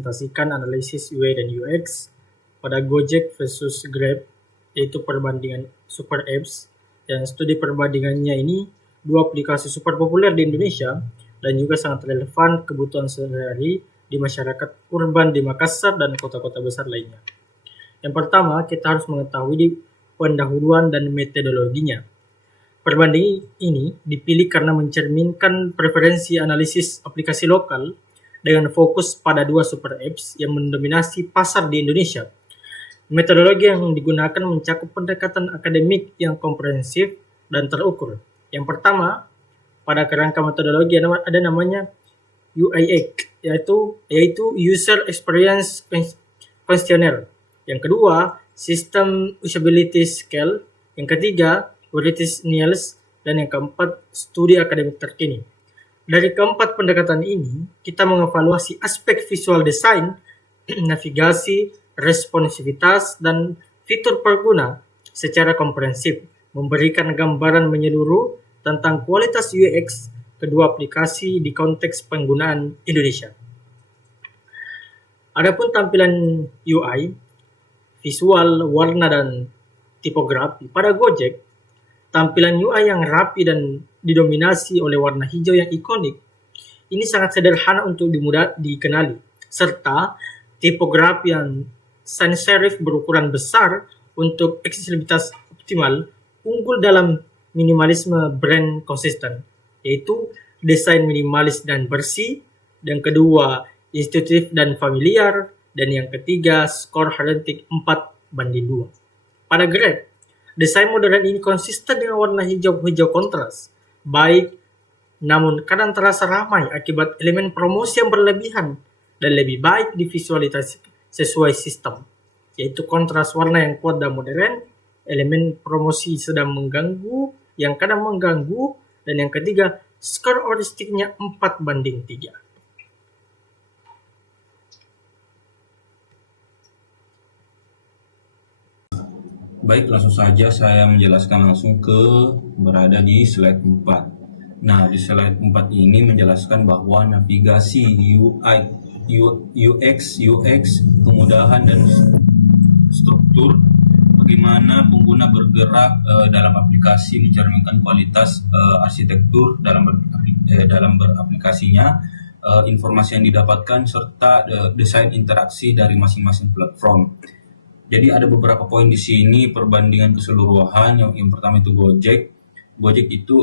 merepresentasikan analisis UI dan UX pada Gojek versus Grab, yaitu perbandingan super apps. Dan studi perbandingannya ini dua aplikasi super populer di Indonesia dan juga sangat relevan kebutuhan sehari-hari di masyarakat urban di Makassar dan kota-kota besar lainnya. Yang pertama, kita harus mengetahui pendahuluan dan metodologinya. Perbandingan ini dipilih karena mencerminkan preferensi analisis aplikasi lokal dengan fokus pada dua super apps yang mendominasi pasar di Indonesia. Metodologi yang digunakan mencakup pendekatan akademik yang komprehensif dan terukur. Yang pertama, pada kerangka metodologi ada namanya UIX, yaitu User Experience Questionnaire. Yang kedua, System Usability Scale. Yang ketiga, British Niels, dan yang keempat, studi akademik terkini. Dari keempat pendekatan ini, kita mengevaluasi aspek visual design, navigasi, responsivitas, dan fitur pengguna secara komprehensif, memberikan gambaran menyeluruh tentang kualitas UX kedua aplikasi di konteks penggunaan Indonesia. Adapun tampilan UI, visual, warna, dan tipografi pada Gojek, tampilan UI yang rapi dan didominasi oleh warna hijau yang ikonik ini sangat sederhana untuk mudah dikenali, serta tipografi yang sans serif berukuran besar untuk aksesibilitas optimal, unggul dalam minimalisme brand konsisten, yaitu desain minimalis dan bersih, dan kedua intuitif dan familiar, dan yang ketiga skor Heuristik 4:2. Pada Grab, desain modern ini konsisten dengan warna hijau-hijau kontras, baik, namun kadang terasa ramai akibat elemen promosi yang berlebihan dan lebih baik divisualisasi sesuai sistem, yaitu kontras warna yang kuat dan modern, elemen promosi sedang mengganggu, yang kadang mengganggu, dan yang ketiga, skor heuristiknya 4:3. Baik, langsung saja saya menjelaskan langsung berada di slide 4. Nah, di slide 4 ini menjelaskan bahwa navigasi UI, UX, kemudahan dan struktur, bagaimana pengguna bergerak dalam aplikasi mencerminkan kualitas arsitektur dalam beraplikasinya, informasi yang didapatkan, serta desain interaksi dari masing-masing platform. Jadi ada beberapa poin di sini perbandingan keseluruhan. Yang pertama itu Gojek. Gojek itu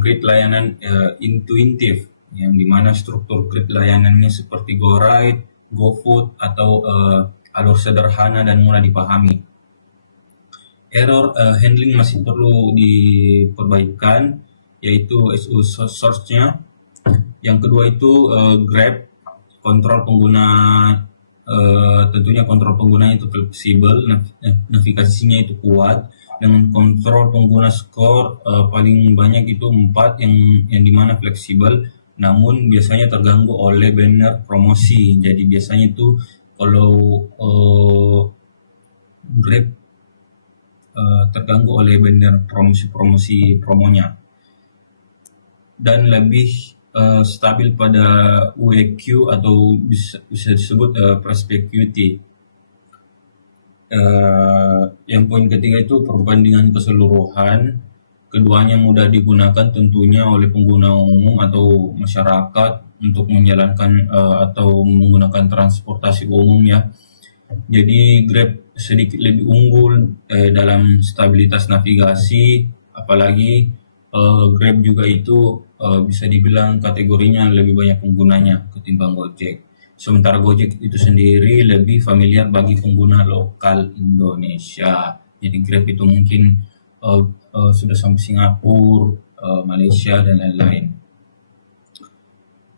grid layanan intuitif, yang dimana struktur grid layanannya seperti GoRide, GoFood, atau alur sederhana dan mudah dipahami. Error handling masih perlu diperbaikan, yaitu SU source-nya. Yang kedua itu Grab, kontrol pengguna. Tentunya kontrol penggunanya itu fleksibel, navigasinya itu kuat, dengan kontrol pengguna skor paling banyak itu 4, yang dimana fleksibel, namun biasanya terganggu oleh banner promosi. Jadi biasanya itu kalau Grab terganggu oleh banner promosi promonya, dan lebih stabil pada UEQ atau bisa disebut perspicuity. Yang poin ketiga itu perbandingan keseluruhan. Keduanya mudah digunakan tentunya oleh pengguna umum atau masyarakat untuk menjalankan atau menggunakan transportasi umum ya. Jadi Grab sedikit lebih unggul dalam stabilitas navigasi, apalagi Grab juga itu bisa dibilang kategorinya lebih banyak penggunanya ketimbang Gojek. Sementara Gojek itu sendiri lebih familiar bagi pengguna lokal Indonesia. Jadi Grab itu mungkin sudah sampai Singapura, Malaysia, dan lain-lain.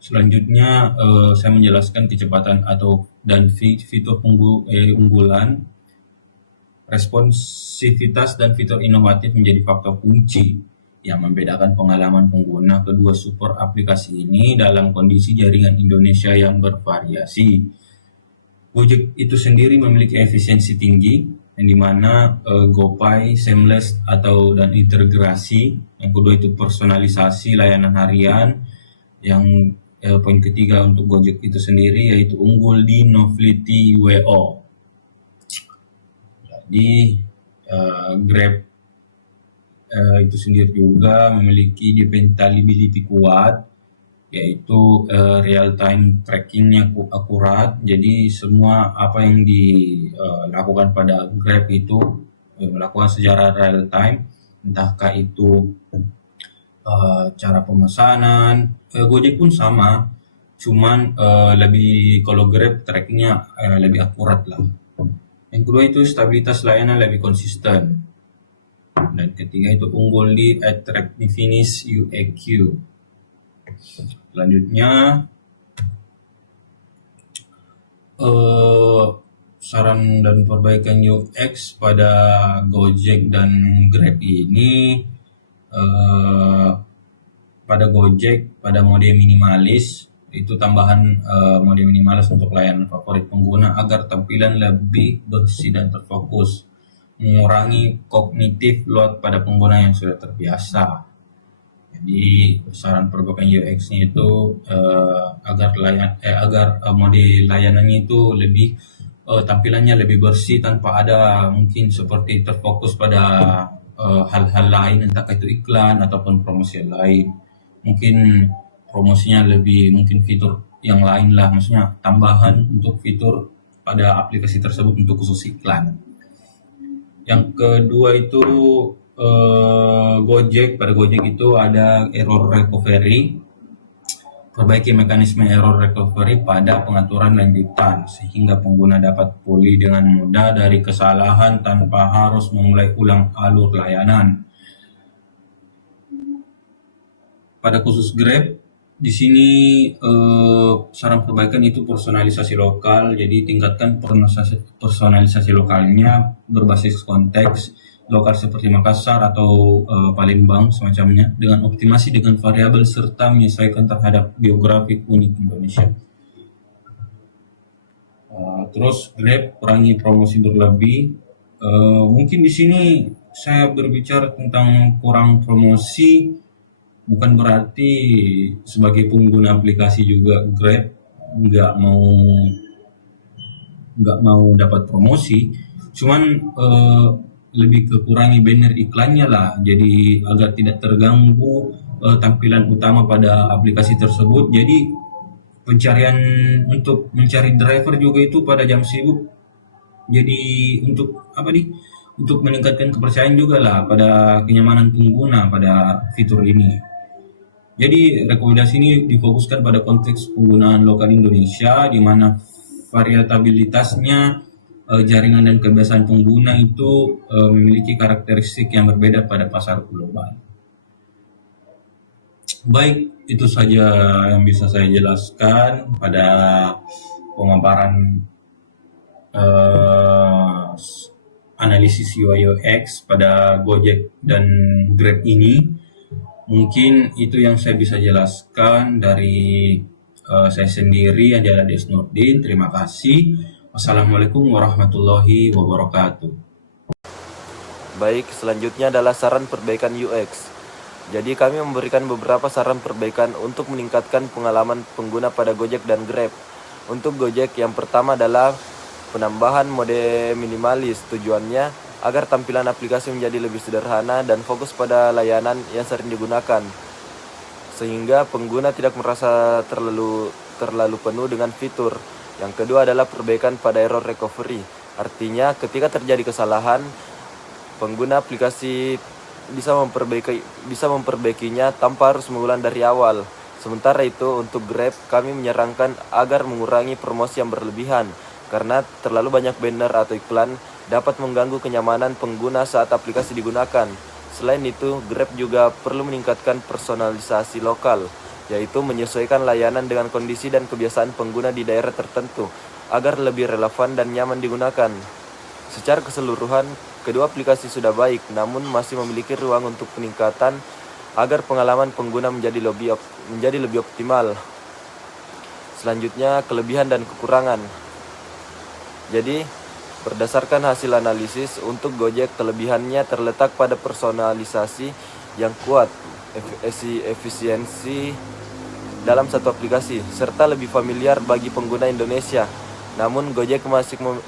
Selanjutnya saya menjelaskan kecepatan dan fitur unggulan. Responsivitas dan fitur inovatif menjadi faktor kunci yang membedakan pengalaman pengguna kedua super aplikasi ini dalam kondisi jaringan Indonesia yang bervariasi. Gojek itu sendiri memiliki efisiensi tinggi, yang dimana GoPay, seamless dan integrasi. Yang kedua itu personalisasi layanan harian, yang poin ketiga untuk Gojek itu sendiri yaitu unggul di Novelty WO. Jadi Grab itu sendiri juga memiliki dependability kuat, yaitu real time trackingnya akurat. Jadi semua apa yang dilakukan pada Grab itu melakukan secara real time, entahkah itu cara pemesanan. Gojek pun sama, cuman kalau Grab trackingnya lebih akurat lah. Yang kedua itu stabilitas layanan lebih konsisten. Dan ketiga itu unggul di attractiveness UAQ. Selanjutnya saran dan perbaikan UX pada Gojek dan Grab ini, pada Gojek pada mode minimalis itu tambahan mode minimalis untuk layanan favorit pengguna agar tampilan lebih bersih dan terfokus, mengurangi kognitif load pada pengguna yang sudah terbiasa. Jadi saran perbaikan UX-nya itu agar mode layanannya itu lebih tampilannya lebih bersih tanpa ada mungkin seperti terfokus pada hal-hal lain, entah itu iklan ataupun promosi lain. Mungkin promosinya lebih mungkin fitur yang lain lah, maksudnya tambahan untuk fitur pada aplikasi tersebut untuk khusus iklan. Yang kedua itu pada Gojek itu ada error recovery. Perbaiki mekanisme error recovery pada pengaturan lanjutan sehingga pengguna dapat pulih dengan mudah dari kesalahan tanpa harus memulai ulang alur layanan. Pada khusus Grab di sini saran perbaikan itu personalisasi lokal. Jadi tingkatkan personalisasi lokalnya berbasis konteks lokal seperti Makassar atau Palembang semacamnya, dengan optimasi dengan variabel serta menyesuaikan terhadap geografi unik Indonesia. Terus Grab kurangi promosi berlebih. Mungkin di sini saya berbicara tentang kurang promosi, bukan berarti sebagai pengguna aplikasi juga Grab nggak mau dapat promosi, cuman lebih ke kurangi banner iklannya lah, jadi agar tidak terganggu tampilan utama pada aplikasi tersebut. Jadi pencarian untuk mencari driver juga itu pada jam sibuk, jadi untuk meningkatkan kepercayaan juga lah pada kenyamanan pengguna pada fitur ini. Jadi rekomendasi ini difokuskan pada konteks penggunaan lokal Indonesia, di mana variabilitasnya jaringan dan kebiasaan pengguna itu memiliki karakteristik yang berbeda pada pasar global. Baik, itu saja yang bisa saya jelaskan pada pemaparan analisis UI UX pada Gojek dan Grab ini. Mungkin itu yang saya bisa jelaskan dari saya sendiri, adalah Desnurdin. Terima kasih. Wassalamualaikum warahmatullahi wabarakatuh. Baik, selanjutnya adalah saran perbaikan UX. Jadi kami memberikan beberapa saran perbaikan untuk meningkatkan pengalaman pengguna pada Gojek dan Grab. Untuk Gojek, yang pertama adalah penambahan mode minimalis. Tujuannya agar tampilan aplikasi menjadi lebih sederhana dan fokus pada layanan yang sering digunakan, sehingga pengguna tidak merasa terlalu penuh dengan fitur. Yang kedua adalah perbaikan pada error recovery. Artinya ketika terjadi kesalahan, pengguna aplikasi bisa memperbaikinya tanpa harus mengulang dari awal. Sementara itu untuk Grab, kami menyarankan agar mengurangi promosi yang berlebihan, karena terlalu banyak banner atau iklan dapat mengganggu kenyamanan pengguna saat aplikasi digunakan. Selain itu, Grab juga perlu meningkatkan personalisasi lokal, yaitu menyesuaikan layanan dengan kondisi dan kebiasaan pengguna di daerah tertentu agar lebih relevan dan nyaman digunakan. Secara keseluruhan, kedua aplikasi sudah baik, namun masih memiliki ruang untuk peningkatan agar pengalaman pengguna menjadi lebih optimal. Selanjutnya, kelebihan dan kekurangan. Jadi, berdasarkan hasil analisis, untuk Gojek kelebihannya terletak pada personalisasi yang kuat, efisiensi dalam satu aplikasi, serta lebih familiar bagi pengguna Indonesia. Namun Gojek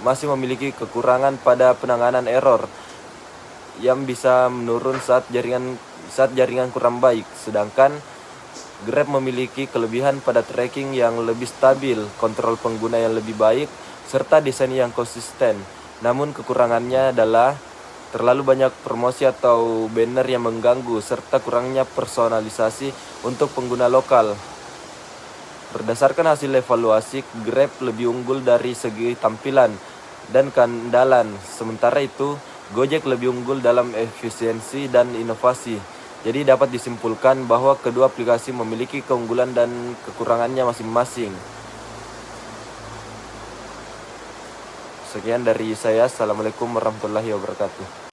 masih memiliki kekurangan pada penanganan error yang bisa menurun saat jaringan kurang baik, sedangkan Grab memiliki kelebihan pada tracking yang lebih stabil, kontrol pengguna yang lebih baik, serta desain yang konsisten. Namun kekurangannya adalah terlalu banyak promosi atau banner yang mengganggu, serta kurangnya personalisasi untuk pengguna lokal. Berdasarkan hasil evaluasi, Grab lebih unggul dari segi tampilan dan keandalan. Sementara itu, Gojek lebih unggul dalam efisiensi dan inovasi. Jadi dapat disimpulkan bahwa kedua aplikasi memiliki keunggulan dan kekurangannya masing-masing. Sekian dari saya. Assalamualaikum warahmatullahi wabarakatuh.